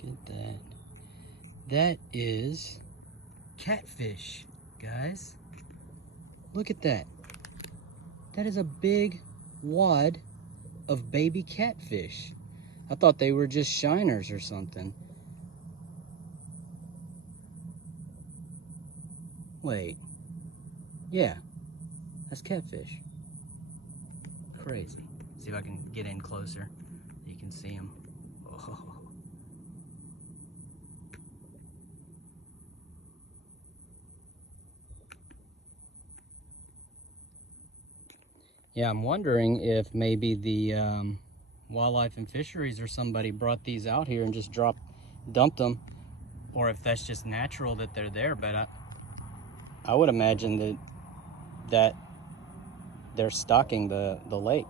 Look at that. That is catfish, guys. Look at that. That is a big wad of baby catfish. I thought they were just shiners or something. Wait. Yeah, that's catfish. Crazy. See if I can get in closer. You can see them. Oh. Yeah, I'm wondering if maybe the Wildlife and Fisheries or somebody brought these out here and just dumped them, or if that's just natural that they're there. But I would imagine that they're stocking the lake.